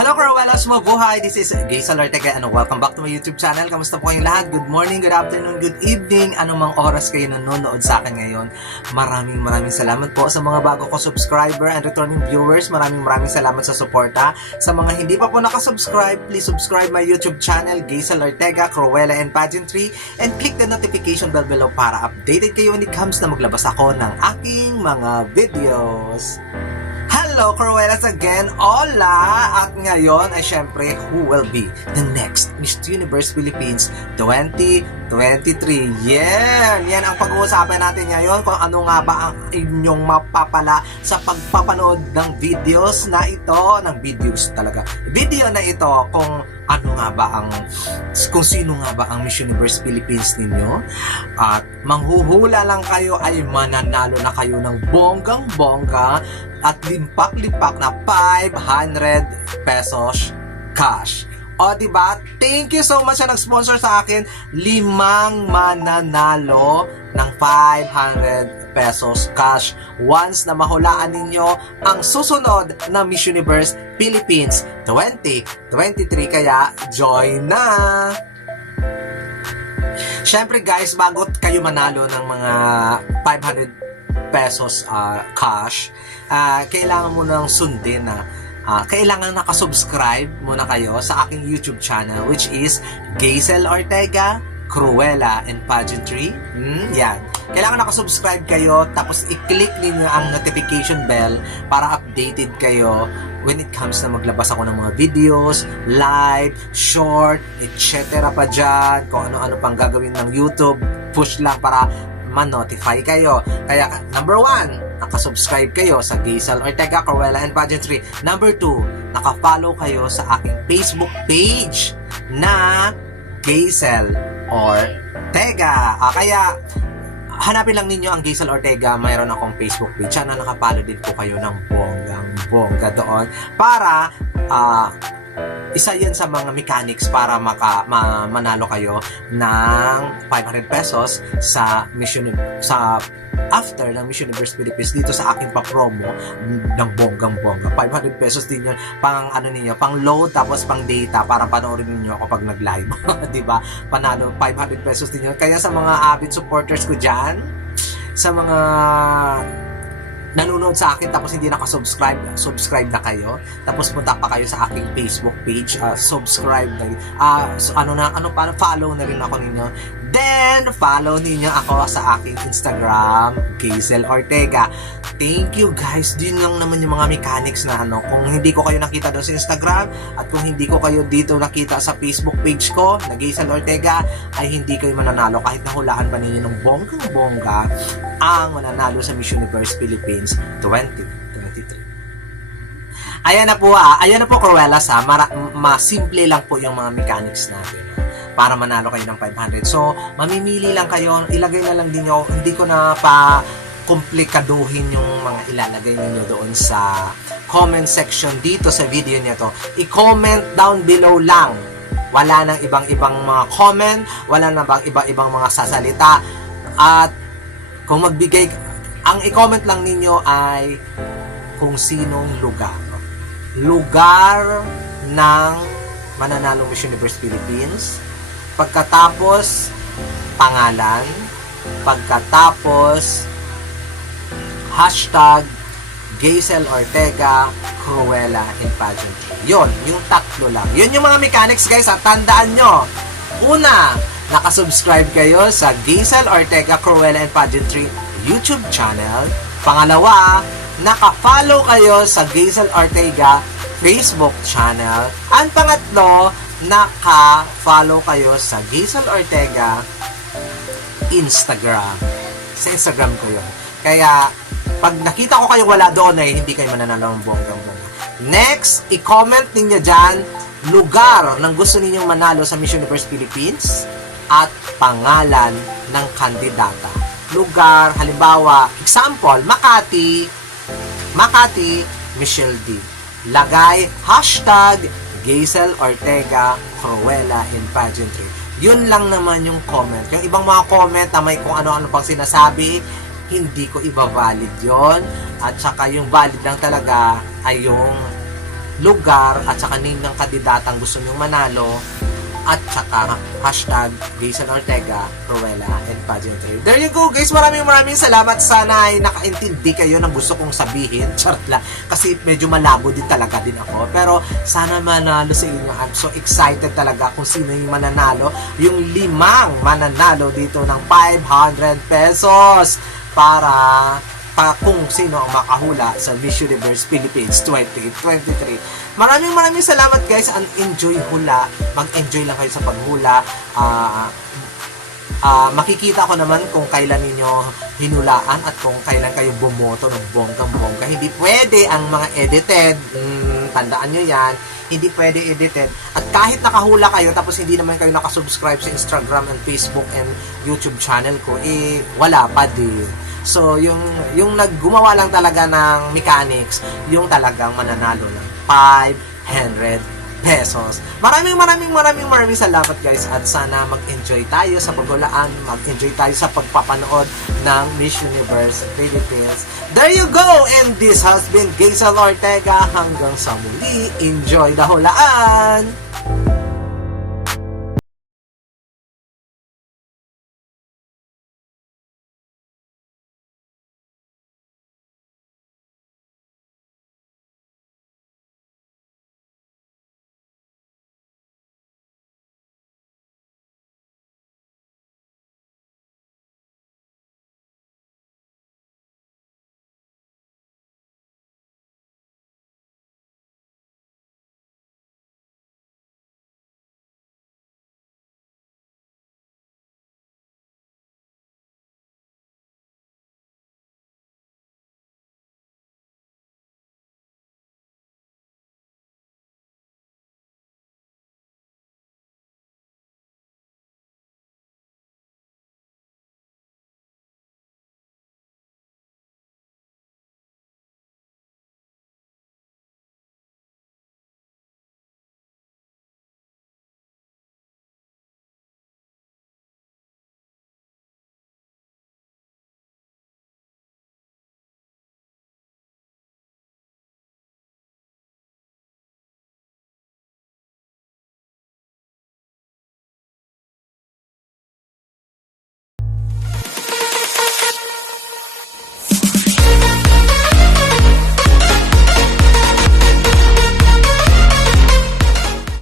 Hello Cruellas, mabuhay! This is Gaysel Ortega and welcome back to my YouTube channel. Kamusta po kayong lahat? Good morning, good afternoon, good evening. Anumang oras kayo nanonood sa akin ngayon. Maraming salamat po sa mga bago ko subscriber and returning viewers. Maraming salamat sa suporta. Sa mga hindi pa po nakasubscribe, please subscribe my YouTube channel, Gaysel Ortega, Cruella and Pageantry, and click the notification bell below para updated kayo when it comes na maglabas ako ng aking mga videos. Hello, Cruellas again! Hola! At ngayon ay syempre, who will be the next Miss Universe Philippines 2023? Yan ang pag-uusapan natin ngayon, kung ano nga ba ang inyong mapapala sa pagpapanood ng videos na ito, video na ito, kung ano nga ba kung sino nga ba ang Miss Universe Philippines ninyo. At manghuhula lang kayo ay mananalo na kayo ng bonggang-bongga at limpak-limpak na 500 pesos cash. O diba? Thank you so much sa nag-sponsor sa akin. 5 mananalo ng 500 pesos cash once na mahulaan ninyo ang susunod na Miss Universe Philippines 2023. Kaya join na! Syempre guys, bago kayo manalo ng mga 500 pesos cash, kailangan mo nang sundin na kailangan nakasubscribe muna kayo sa aking YouTube channel, which is Gaysel Ortega, Cruella and Pageantry. Yan. Kailangan nakasubscribe kayo, tapos i-click ninyo ang notification bell para updated kayo when it comes na maglabas ako ng mga videos, live, short, etc. pa dyan, kung ano-ano pang gagawin ng YouTube. Push lang para ma-notify kayo. Kaya, number 1, nakasubscribe kayo sa Gaysel Ortega, Cruella and Pageantry. Number 2, nakafollow kayo sa aking Facebook page na Gaysel Ortega. Kaya, hanapin lang ninyo ang Gaysel Ortega. Mayroon akong Facebook page. Sana nakapalo din po kayo ng bongga doon. Para, isa yan sa mga mechanics para manalo kayo ng 500 pesos sa after ng Miss Universe Philippines dito sa aking pa-promo ng bonggang-bongga. 500 pesos din yun pang pang load, tapos pang data para panoorin niyo ako pag nag-live. 'Di ba? Panalo 500 pesos din yun. Kaya sa mga avid supporters ko diyan, sa mga nanonood sa akin tapos hindi subscribe na kayo, tapos punta pa kayo sa aking Facebook page, subscribe na follow na rin ako ninyo. Then follow ninyo ako sa aking Instagram, Gaysel Ortega. Thank you guys. Din lang naman yung mga mechanics na kung hindi ko kayo nakita doon sa Instagram at kung hindi ko kayo dito nakita sa Facebook page ko na Gaysel Ortega, ay hindi kayo mananalo kahit nahulaan pa ninyo ng bonggang-bongga ang mananalo sa Miss Universe Philippines 2023. Ayan na po Cruellas, simple lang po yung mga mechanics natin para manalo kayo ng 500. So, mamimili lang kayo, ilagay na lang din nyo, hindi ko na pa komplikaduhin yung mga ilalagay niyo doon sa comment section dito sa video nito. I-comment down below lang. Wala nang ibang mga comment, wala nang ibang mga sasalita. At kung magbigay, ang i-comment lang ninyo ay kung sinong lugar ng mananalo Miss Universe Philippines. Pagkatapos, pangalan. Pagkatapos, hashtag Gaysel Ortega, Cruella and Pageantry. Yun, yung tatlo lang. Yun yung mga mechanics guys, tandaan nyo. Una, nakasubscribe kayo sa Gaysel Ortega, Cruella and Pageantry YouTube channel. Pangalawa, nakafollow kayo sa Gaysel Ortega Facebook channel. Ang pangatlo, naka-follow kayo sa Gaysel Ortega Instagram. Sa Instagram ko yun. Kaya, pag nakita ko kayo wala doon ay hindi kayo mananalo ng bonggang-bongga. Next, i-comment ninyo dyan lugar ng gusto ninyong manalo sa Miss Universe Philippines at pangalan ng kandidata. Lugar, halimbawa, example, Makati, Michelle D. Lagay, hashtag Gaysel Ortega, Cruella and Pageantry. Yun lang naman yung comment. Yung ibang mga comment na may kung ano-ano pang sinasabi, hindi ko iba-valid yon. At saka yung valid lang talaga ay yung lugar at saka name ng kandidatang gusto nyong manalo at saka hashtag Jason Ortega, Cruella, and Pageantry. There you go guys, maraming salamat. Sana ay nakaintindi kayo ng gusto kong sabihin. Charot lang, kasi medyo malabo din talaga din ako. Pero sana manalo sa inyo. I'm so excited talaga kung sino yung mananalo. Yung 5 mananalo dito ng 500 pesos para kung sino ang makahula sa Miss Universe Philippines 2023. Maraming salamat guys, and enjoy hula. Mag-enjoy lang kayo sa paghula. Makikita ko naman kung kailan ninyo hinulaan at kung kailan kayo bumoto ng bonggang-bongga. Hindi pwede ang mga edited. Tandaan nyo yan. Hindi pwede edited. At kahit nakahula kayo tapos hindi naman kayo nakasubscribe sa Instagram and Facebook and YouTube channel ko, wala pa din. So, yung naggumawa lang talaga ng mechanics, yung talagang mananalo ng 500 pesos. Maraming salamat guys, at sana mag-enjoy tayo sa paghulaan, mag-enjoy tayo sa pagpapanood ng Miss Universe Philippines. There you go! And this has been Jason Ortega. Hanggang sa muli, enjoy the hulaan!